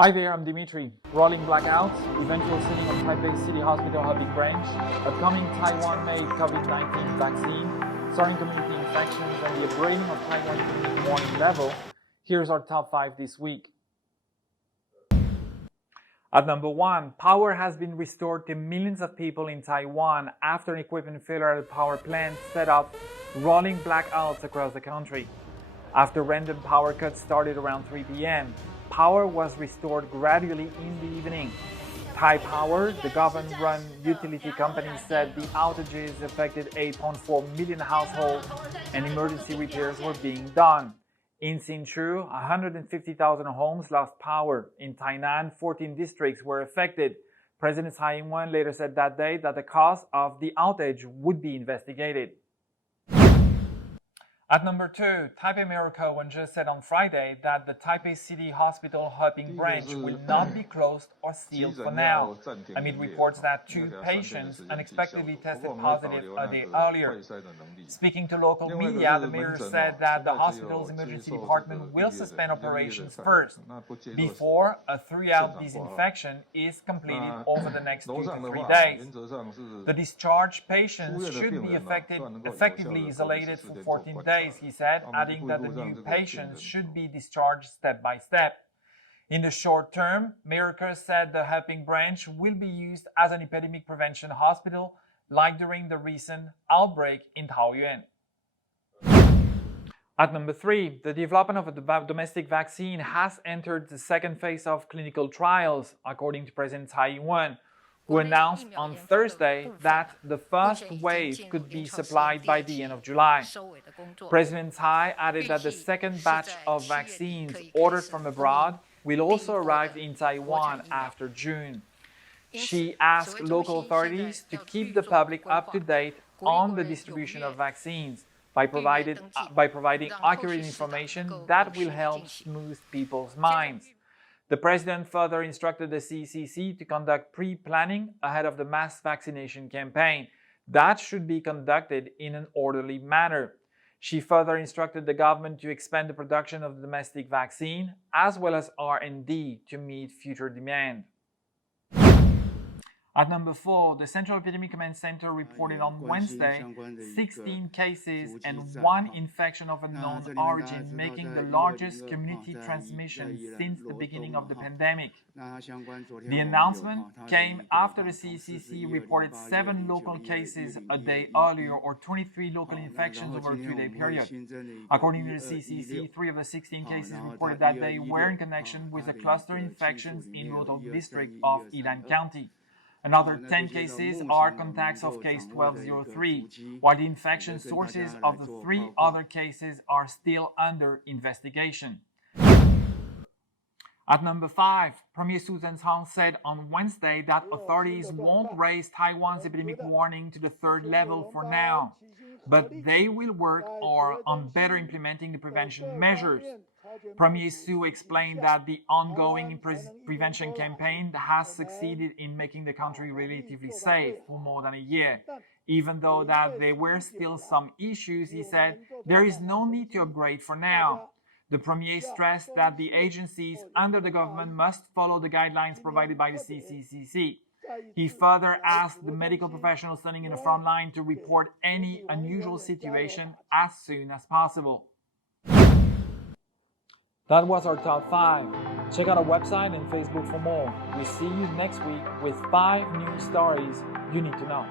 Hi there, I'm Dimitri. Rolling blackouts, eventual sealing of Taipei City Hospital Hebei branch, upcoming Taiwan-made COVID-19 vaccine, soaring community infections, and the upgrading of Taiwan epidemic warning level. Here's our top 5 this week. At number 1, power has been restored to millions of people in Taiwan after an equipment failure at a power plant set off rolling blackouts across the country. After random power cuts started around 3 p.m., power was restored gradually in the evening. Taipower, the government-run utility company, said the outages affected 8.4 million households and emergency repairs were being done. In Hsinchu, 150,000 homes lost power. In Tainan, 14 districts were affected. President Tsai Ing-wen later said that day that the cause of the outage would be investigated. At number 2, Taipei Mayor Ko Wen-je said on Friday that the Taipei City Hospital Hebei branch will not be closed or sealed for now, amid reports that 2 patients unexpectedly tested positive a day earlier. Speaking to local media, the mayor said that the hospital's emergency department will suspend operations first, before a thorough disinfection is completed over the next 2 to 3 days. The discharged patients should be effectively isolated for 14 days, he said, adding that the new patients should be discharged step by step. In the short term, Mayor Ko said the Hebei branch will be used as an epidemic prevention hospital, like during the recent outbreak in Taoyuan. At number 3, the development of a domestic vaccine has entered the second phase of clinical trials, according to President Tsai Ing-wen, who announced on Thursday that the first wave could be supplied by the end of July. President Tsai added that the second batch of vaccines ordered from abroad will also arrive in Taiwan after June. She asked local authorities to keep the public up to date on the distribution of vaccines by providing accurate information that will help smooth people's minds. The president further instructed the CCC to conduct pre-planning ahead of the mass vaccination campaign that should be conducted in an orderly manner. She further instructed the government to expand the production of the domestic vaccine as well as R&D to meet future demand. At number 4, the Central Epidemic Command Center reported on Wednesday 16 cases and 1 infection of unknown origin, making the largest community transmission since the beginning of the pandemic. The announcement came after the CCC reported 7 local cases a day earlier, or 23 local infections over a 2-day period. According to the CCC, 3 of the 16 cases reported that day were in connection with the cluster infections in Rodong district of Yilan County. Another 10 cases are contacts of case 1203, while the infection sources of the 3 other cases are still under investigation. At number 5, Premier Su Tseng-chang said on Wednesday that authorities won't raise Taiwan's epidemic warning to the 3rd level for now, but they will work on better implementing the prevention measures. Premier Su explained that the ongoing prevention campaign has succeeded in making the country relatively safe for more than a year. Even though that there were still some issues, he said, there is no need to upgrade for now. The Premier stressed that the agencies under the government must follow the guidelines provided by the CCCC. He further asked the medical professionals standing in the front line to report any unusual situation as soon as possible. That was our top 5. Check out our website and Facebook for more. We see you next week with 5 new stories you need to know.